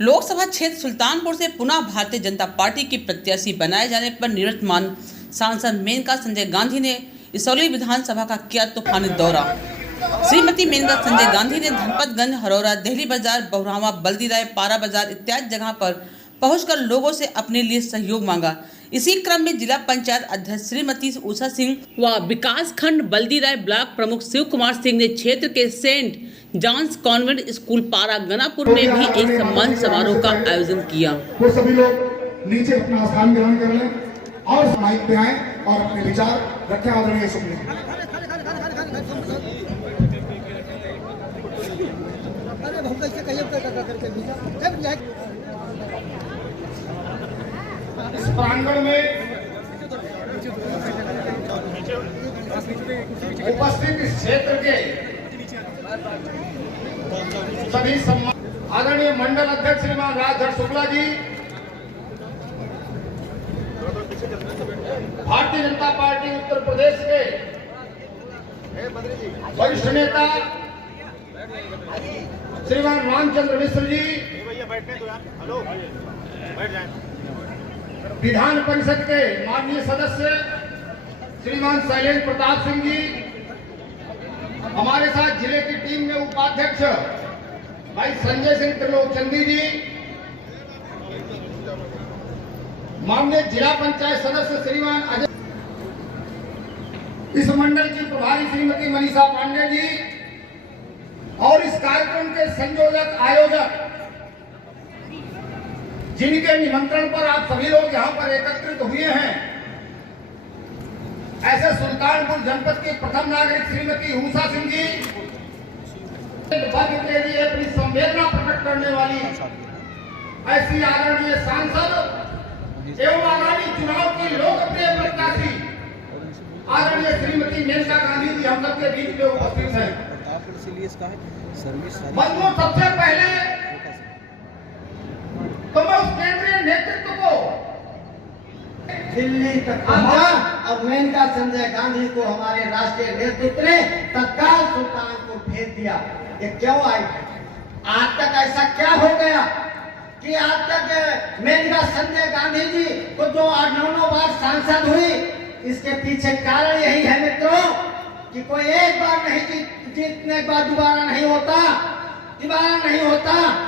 लोकसभा क्षेत्र सुल्तानपुर से पुनः भारतीय जनता पार्टी की प्रत्याशी बनाए जाने पर निवर्तमान सांसद मेनका संजय गांधी ने इसौली विधानसभा का किया तूफानी दौरा। श्रीमती मेनका संजय गांधी ने धनपतगंज, हरौरा, देहली बाजार, बहुरावा, बल्दी राय, पारा बाजार इत्यादि जगह पर पहुंचकर लोगों से अपने लिए सहयोग मांगा। इसी क्रम में जिला पंचायत अध्यक्ष श्रीमती उषा सिंह व विकास खंड बल्दी राय ब्लॉक प्रमुख शिव कुमार सिंह ने क्षेत्र के सेंट जॉन्स कॉन्वेंट स्कूल पारा गनापुर में भी एक सम्मान समारोह का आयोजन किया। वो सभी लोग नीचे अपना स्थान ग्रहण कर लें और माइक पे आए और अपने विचार रखें। आदरणीय सुनिए। इस प्रांगण में उपस्थित इस क्षेत्र के सभी सम्मान आदरणीय मंडल अध्यक्ष श्रीमान राजधर शुक्ला जी, भारतीय जनता पार्टी उत्तर प्रदेश के वरिष्ठ नेता श्रीमान रामचंद्र मिश्र जी, विधान परिषद के माननीय सदस्य श्रीमान शैलेंद्र प्रताप सिंह जी, हमारे साथ जिले की टीम में उपाध्यक्ष भाई संजय सिंह त्रिलोकचंदी जी, माननीय जिला पंचायत सदस्य श्रीमान अजय, इस मंडल की प्रभारी श्रीमती मनीषा पांडे जी और इस कार्यक्रम के संयोजक आयोजक जिनके निमंत्रण पर आप सभी लोग यहाँ पर एकत्रित हुए हैं, ऐसे सुल्तानपुर जनपद की प्रथम नागरिक श्रीमती उषा सिंह जी, भाग्य के लिए अपनी संवेदना प्रकट करने वाली ऐसी आदरणीय सांसद एवं आगामी चुनाव की लोकप्रिय प्रत्याशी आदरणीय श्रीमती मेनका गांधी जी हम सबके बीच में उपस्थित हैं। मजमू सबसे पहले तो मैं उस केंद्रीय नेतृत्व को दिल्ली तक पहुंचा और मेनका संजय गांधी को हमारे राष्ट्रीय नेतृत्व ने तत्काल सुल्तानपुर भेज दिया। ये क्यों आई? आज तक ऐसा क्या हो गया कि आज तक मेनका संजय गांधी जी को जो 8-9 बार सांसद हुई, इसके पीछे कारण यही है मित्रों कि कोई एक बार नहीं जीतने के बाद दोबारा नहीं होता।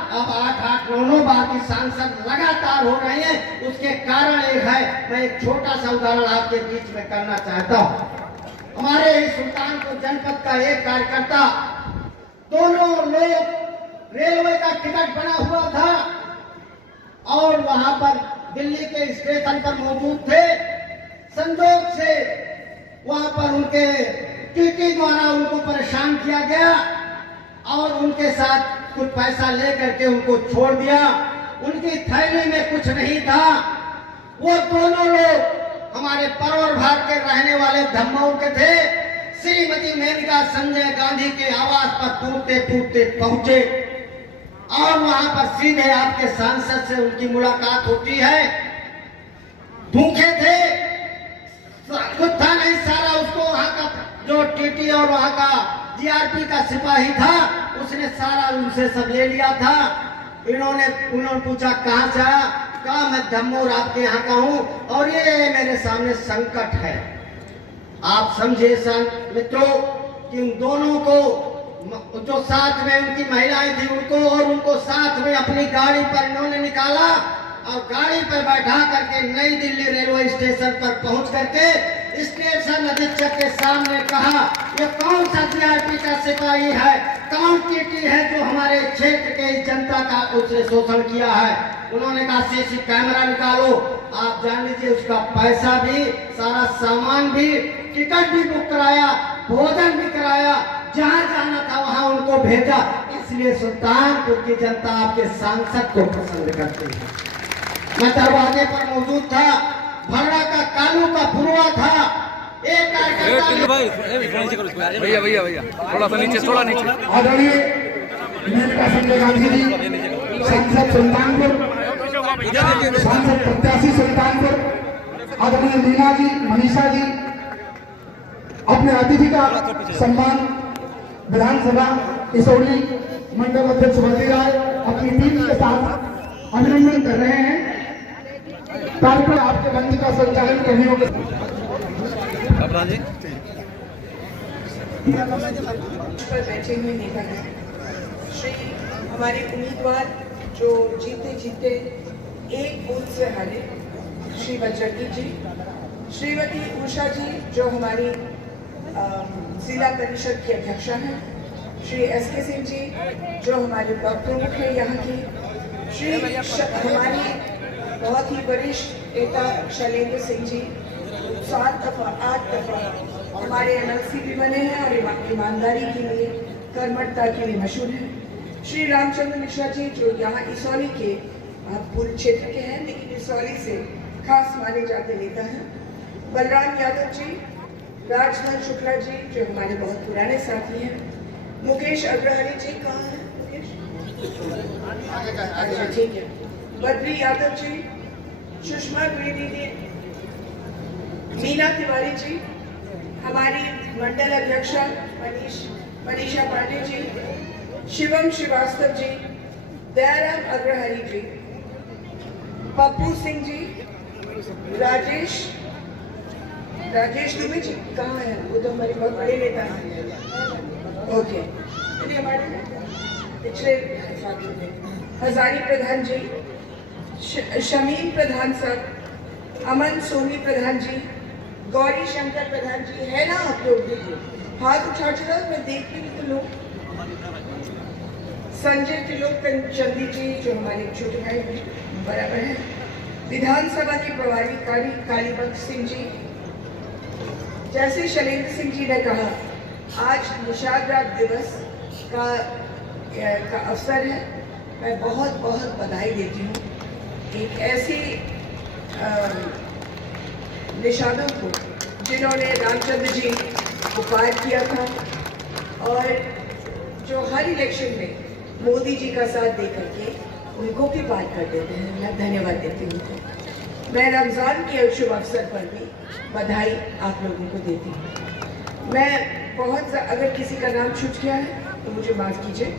अब 8-9 बार की सांसद लगातार हो रही है। उसके कारण एक है, मैं एक छोटा सा उदाहरण आपके बीच में करना चाहता हूँ। हमारे सुल्तानपुर जनपद का एक कार्यकर्ता, दोनों लोग रेलवे का टिकट बना हुआ था और वहां पर दिल्ली के स्टेशन पर मौजूद थे। संजोग से वहां पर उनके टीटी द्वारा उनको परेशान किया गया और उनके साथ कुछ पैसा लेकर के उनको छोड़ दिया। उनकी थैली में कुछ नहीं था। वो दोनों लोग हमारे परवर भाग के रहने वाले धम्माऊ के थे। श्रीमती मेनका संजय गांधी के आवास पर कूदते कूदते पहुंचे और वहां पर सीधे आपके सांसद से उनकी मुलाकात होती है। भूखे थे, कुछ था नहीं, सारा उसको वहां का जो टीटी और वहां का जीआरपी का सिपाही था उसने सारा उनसे सब ले लिया था। उन्होंने पूछा कहां से आया? कहा मैं धम्मौर आपके यहाँ का हूँ और ये मेरे सामने संकट है। आप समझे मित्रों कि उन दोनों को जो साथ में उनकी महिलाएं थी उनको साथ में अपनी गाड़ी पर इन्होंने निकाला और गाड़ी पर बैठा करके नई दिल्ली रेलवे स्टेशन पर पहुंच करके स्टेशन अधीक्षक के सामने कहा, ये कौन सा जीआरपी का सिपाही है, कौन टीटी है जो हमारे क्षेत्र के जनता का उसने शोषण किया है? उन्होंने कहा सीसी कैमरा निकालो। आप जान लीजिए उसका पैसा भी, सारा सामान भी, टिकट भी बुक कराया, भोजन भी कराया, जहाँ जाना था वहाँ उनको भेजा। इसलिए सुल्तानपुर की जनता आपके सांसद को पसंद करती है। मैं दरवाजे पर मौजूद था, भरड़ा का कालू का फुरवा था। एक भैया थोड़ा सा नीचे, थोड़ा नीचे। आदरणीय मेनका संजय गांधी जी, सांसद सुल्तानपुर, सांसद प्रत्याशी सुल्तानपुर, आदरणीय मीना जी, मनीषा जी, अपने अतिथि का सम्मान विधानसभा इसौली मंडल अध्यक्ष बल्दी राय अपनी टीम के साथ अभिनंदन कर रहे हैं। कार्यक्रम आपके मंच का संचालन कर्मियों के पर बैठे हुए नेता हैं। श्री हमारे उम्मीदवार जो जीते जीते एक बूथ से हारे, श्री बजरंगी जी, श्रीमती उषा जी जो हमारी जिला परिषद की अध्यक्षा हैं, श्री एसके सिंह जी जो हमारे ब्लॉक प्रमुख हैं यहाँ की, श्री हमारी बहुत ही वरिष्ठ नेता शैलेंद्र सिंह जी 7 दफा 8 दफा हमारे एमएलसी भी बने हैं और ईमानदारी के लिए, कर्मठता के लिए मशहूर हैं। श्री रामचंद्र मिश्रा जी जो यहाँ इसौली के पूर्व क्षेत्र के हैं लेकिन इसौली से खास माने जाते नेता हैं। बलराम यादव जी, राजधन शुक्ला जी जो हमारे बहुत पुराने साथी हैं। मुकेश अग्रहरी जी कहाँ हैं? मुकेश अच्छा ठीक है। बद्री यादव जी, सुषमा द्विवेदी जी, मीना तिवारी जी, हमारी मंडल अध्यक्षा मनीषा पांडे जी, शिवम श्रीवास्तव जी, दयाराम अग्रहरी जी, पप्पू सिंह जी, राजेश दुबे जी कहाँ है? वो तो हमारे बहुत बड़े नेता हैं। ओके, चलिए हमारे पिछले हजारी प्रधान जी, शमीम प्रधान साहब, अमन सोनी प्रधान जी, गौरी शंकर प्रधान जी है ना? आप लोग देखिए, हाथ उठा चला, मैं देख रही तो लोग। संजय त्रिलोक चंदी जी जो हमारे छोटे भाई बराबर हैं। विधानसभा के प्रभारी कालीबख्श सिंह जी, जैसे शैलेंद्र सिंह जी ने कहा, आज निषाद रात दिवस का अवसर है। मैं बहुत बहुत बधाई देती हूँ एक ऐसी निषादों को जिन्होंने रामचंद्र जी को पार किया था और जो हर इलेक्शन में मोदी जी का साथ दे करके उनको भी पार कर देते हैं। मैं धन्यवाद देती हूँ। मैं रमज़ान के शुभ अवसर पर भी बधाई आप लोगों को देती हूँ। मैं अगर किसी का नाम छूट गया है तो मुझे माफ़ कीजिए।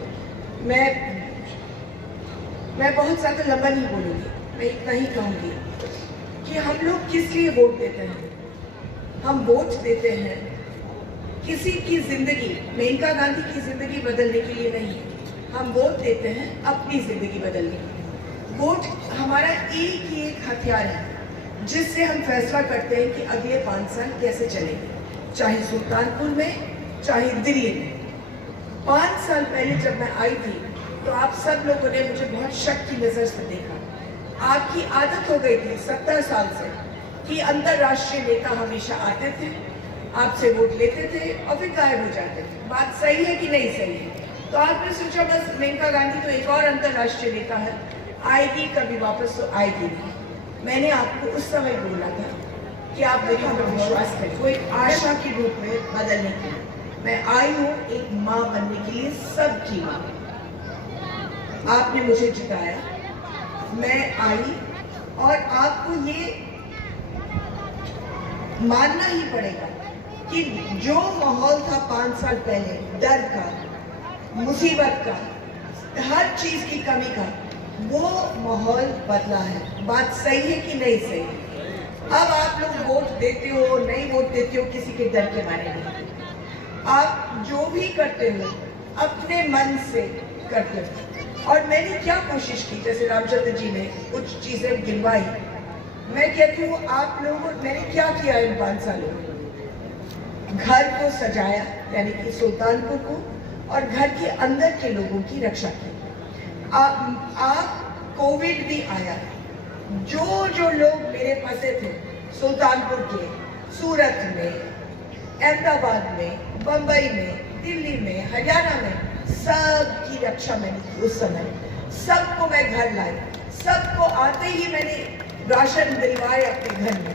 मैं बहुत ज़्यादा लंबा नहीं बोलूँगी, मैं इतना ही कहूँगी कि हम लोग किस लिए वोट देते हैं। हम वोट देते हैं किसी की ज़िंदगी, मेनका गांधी की ज़िंदगी बदलने के लिए नहीं, हम वोट देते हैं अपनी ज़िंदगी बदलने के लिए। वोट हमारा एक ही एक हथियार है जिससे हम फैसला करते हैं कि अगले 5 साल कैसे चलेंगे, चाहे सुल्तानपुर में चाहे दिल्ली में। 5 साल पहले जब मैं आई थी तो आप सब लोगों ने मुझे बहुत शक की नज़र से देखा। आपकी आदत हो गई थी 70 साल से कि अंतर्राष्ट्रीय नेता हमेशा आते थे, आपसे वोट लेते थे और फिर गायब हो जाते थे। बात सही है कि नहीं सही है? तो आपने सोचा बस मेनका गांधी तो एक और अंतर्राष्ट्रीय नेता है, आएगी कभी वापस तो आएगी नहीं। मैंने आपको उस समय बोला था कि आप मेरे ऊपर विश्वास करें, वो एक आशा के रूप में बदलने के लिए मैं आई हूँ, एक माँ बनने के लिए, सबकी माँ। आपने मुझे जिताया, मैं आई और आपको ये मानना ही पड़ेगा कि जो माहौल था 5 साल पहले, डर का, मुसीबत का, हर चीज की कमी का, वो माहौल बदला है। बात सही है कि नहीं सही? अब आप लोग वोट देते हो नहीं वोट देते हो किसी के डर के बारे में, आप जो भी करते हो अपने मन से करते हो। और मैंने क्या कोशिश की, जैसे रामचंद्र जी ने कुछ चीजें गिनवाई, मैं कहती हूँ आप लोगों, मैंने क्या किया इन 5 सालों में? घर को सजाया, यानी कि सुल्तानपुर को, और घर के अंदर के लोगों की रक्षा की। आप कोविड भी आया, जो लोग मेरे फंसे थे सुल्तानपुर के, सूरत में, अहमदाबाद में, बम्बई में, दिल्ली में, हरियाणा में, सबकी रक्षा मैंने की। उस समय सबको मैं घर लाई, सबको आते ही मैंने राशन दिलवाए अपने घर में।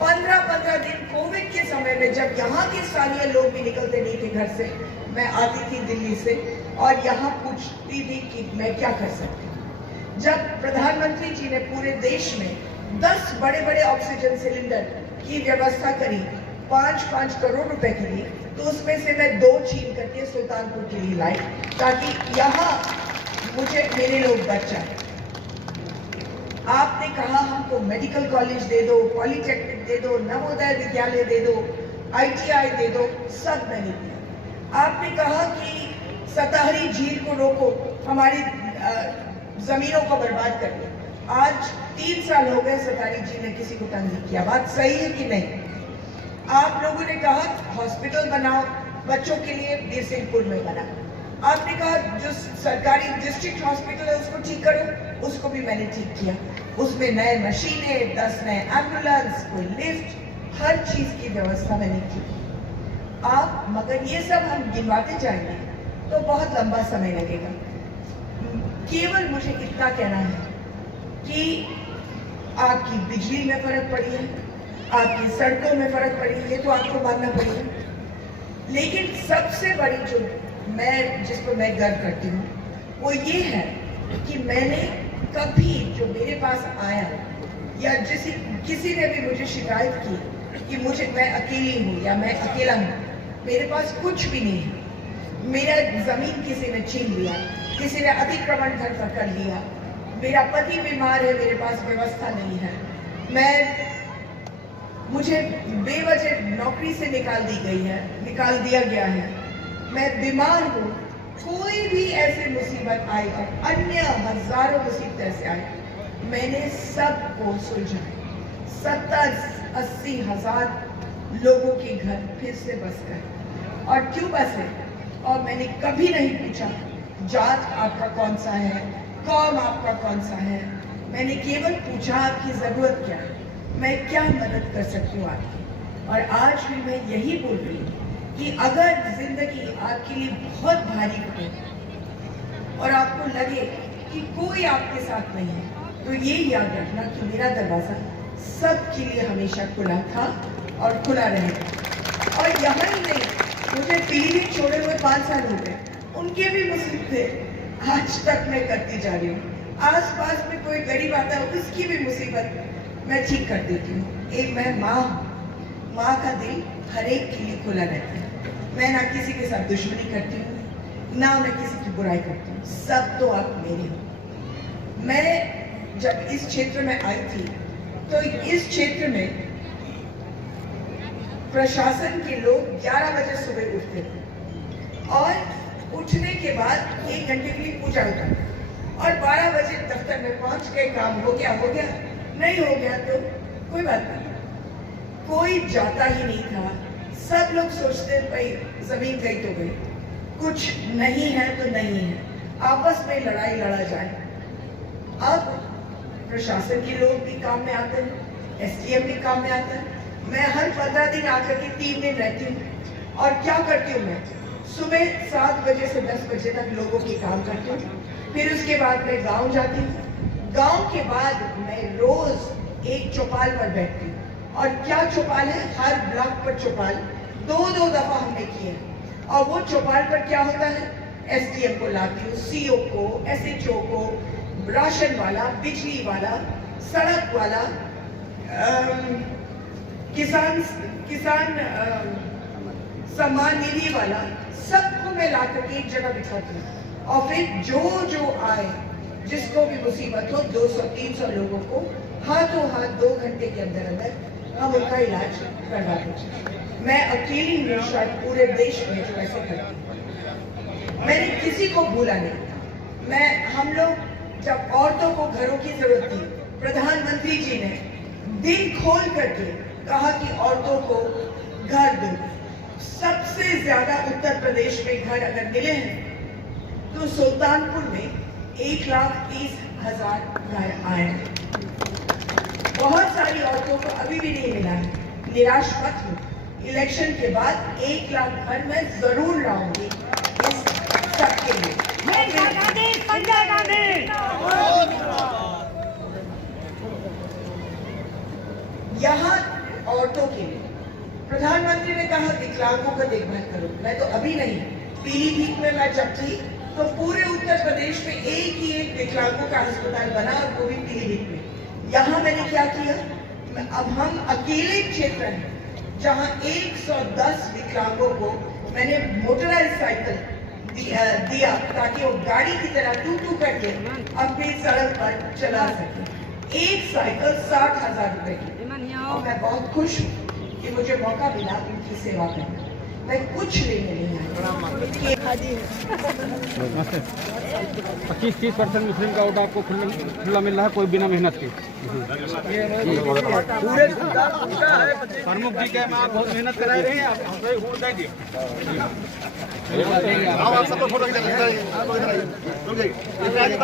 15-15 दिन कोविड के समय में, जब यहाँ के स्थानीय लोग भी निकलते नहीं थे घर से, मैं आती थी दिल्ली से और यहाँ पूछती थी कि मैं क्या कर सकती हूँ। जब प्रधानमंत्री जी ने पूरे देश में 10 बड़े-बड़े ऑक्सीजन सिलेंडर की व्यवस्था करी 5-5 करोड़ रुपए के लिए, तो उसमें से मैं 2 छीन करके सुल्तानपुर के लिए लाई ताकि यहाँ मुझे मेरे लोग बच जाए। आपने कहा हमको मेडिकल कॉलेज दे दो, पॉलिटेक्निक दे दो, नवोदय विद्यालय दे दो, ITI दे दो, सब मैंने दिया। आपने कहा कि सताहरी झील को रोको, हमारी जमीनों को बर्बाद कर दिया। आज 3 साल हो गए सताहरी झील ने किसी को तंग नहीं किया। बात सही है कि नहीं? आप लोगों ने कहा हॉस्पिटल बनाओ बच्चों के लिए, बीरसिंहपुर में बना। आपने कहा जो सरकारी डिस्ट्रिक्ट हॉस्पिटल है उसको ठीक करो, उसको भी मैंने ठीक किया। उसमें नए मशीनें, 10 नए एम्बुलेंस, कोई लिफ्ट, हर चीज की व्यवस्था मैंने की। आप मगर ये सब हम गिनवाते जाएंगे तो बहुत लंबा समय लगेगा। केवल मुझे इतना कहना है कि आपकी बिजली में फर्क पड़ी है, आपकी सड़कों में फर्क पड़ी है, ये तो आपको मानना पड़ेगा। लेकिन सबसे बड़ी जो जिस पर मैं गर्व करती हूँ वो ये है कि मैंने कभी जो मेरे पास आया या किसी ने भी मुझे शिकायत की कि मैं अकेली हूँ या मैं अकेला हूँ, मेरे पास कुछ भी नहीं है। मेरा जमीन किसी ने छीन लिया, किसी ने अतिक्रमण घर पर कर लिया, मेरा पति बीमार है, मेरे पास व्यवस्था नहीं है, मुझे बेवजह नौकरी से निकाल दिया गया है, मैं बीमार हूँ, कोई भी ऐसी मुसीबत आई और अन्य हजारों मुसीबतें ऐसे आई, मैंने सबको सुलझाया। 70-80 हजार लोगों के घर फिर से बस गए। और क्यों बसे? और मैंने कभी नहीं पूछा जात आपका कौन सा है, कौम आपका कौन सा है। मैंने केवल पूछा आपकी जरूरत क्या है, मैं क्या मदद कर सकती हूँ आपकी। और आज भी मैं यही बोल रही हूँ कि अगर जिंदगी आपके लिए बहुत भारी हो और आपको लगे कि कोई आपके साथ नहीं है, तो ये याद रखना कि मेरा दरवाजा सबके लिए हमेशा खुला था और खुला रहेगा। और यहाँ ही नहीं, मुझे पीलीभीत छोड़े हुए 5 साल हो गए, उनके भी मुसीबतें आज तक मैं करती जा रही हूँ। आस पास में कोई गरीब आता है, उसकी भी मुसीबत मैं ठीक कर देती हूँ। एक मैं माँ का दिल हर एक के लिए खुला रहता है। मैं ना किसी के साथ दुश्मनी करती हूँ, ना मैं किसी की बुराई करती हूँ, सब तो आप मेरे हो। मैं जब इस क्षेत्र में आई थी तो इस क्षेत्र में प्रशासन के लोग 11 बजे सुबह उठते थे और उठने के बाद 1 घंटे के लिए पूजा होता और 12 बजे दफ्तर में पहुंच के काम हो गया, नहीं हो गया तो कोई बात नहीं, कोई जाता ही नहीं था। सब लोग सोचते भाई जमीन गई तो गई, कुछ नहीं है तो नहीं है, आपस में लड़ाई लड़ा जाए। अब प्रशासन के लोग भी काम में आते हैं, SDM भी काम में आता है। मैं हर 15 दिन आकर के 3 दिन रहती हूँ और क्या करती हूँ, मैं सुबह 7 बजे से 10 बजे तक लोगों के काम करती हूँ, फिर उसके बाद मैं गांव जाती हूँ। गांव के बाद मैं रोज एक चौपाल पर बैठती हूँ। और क्या चौपाल है, हर ब्लॉक पर चौपाल 2-2 दफा हमने किए। और वो चौपाल पर क्या होता है, SDM को लाती हूँ, CO को, SHO को, राशन वाला, बिजली वाला, सड़क वाला, किसान सम्मान निधि वाला, सबको मैं लाकर के एक जगह बिठाती हूँ। और फिर जो आए, जिसको भी मुसीबत हो, 200-300 लोगों को हाथों हाथ 2 घंटे के अंदर हम उनका इलाज करवा देते। मैं अकेली हूँ शायद पूरे देश में जो ऐसा करती हूँ। मैंने किसी को भूला नहीं। हम लोग जब औरतों को घरों की जरूरत थी, प्रधानमंत्री जी ने दिल खोल करके कहा कि औरतों को घर दो। सबसे ज्यादा उत्तर प्रदेश में घर अगर मिले हैं तो सुल्तानपुर में 1,30,000 घर आए। बहुत सारी औरतों को अभी भी नहीं मिला है, निराश मत हो। इलेक्शन के बाद 1 लाख घर मैं जरूर लाऊंगी इस सबके लिए। यहाँ औरतों के लिए प्रधानमंत्री ने कहा विकलांगों का देखभाल करो। मैं तो अभी नहीं, पीलीभीत में मैं जब थी तो पूरे उत्तर प्रदेश में एक ही एक विकलांगों का अस्पताल बना और वो भी पीलीभीत में। यहाँ मैंने क्या किया, अब हम अकेले क्षेत्र हैं जहाँ 110 विकलांगों को मैंने मोटराइज साइकिल दिया ताकि वो गाड़ी की तरह टू करके अपनी सड़क पर चला सके। एक साइकिल 60,000 रुपए की। और मैं बहुत खुश हूँ कि मुझे मौका मिला इनकी सेवा करने। मैं कुछ लेने नहीं आई। 25-30% मुस्लिम का वोट आपको खुला मिल रहा है, कोई बिना मेहनत के। पूरे प्रमुख जी के आप बहुत मेहनत करा रहे हैं, आप वोट दीजिए। आप सबको फोटो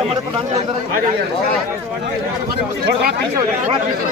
हमारे प्रधानमंत्री थोड़ा पीछे हो जाए, थोड़ा पीछे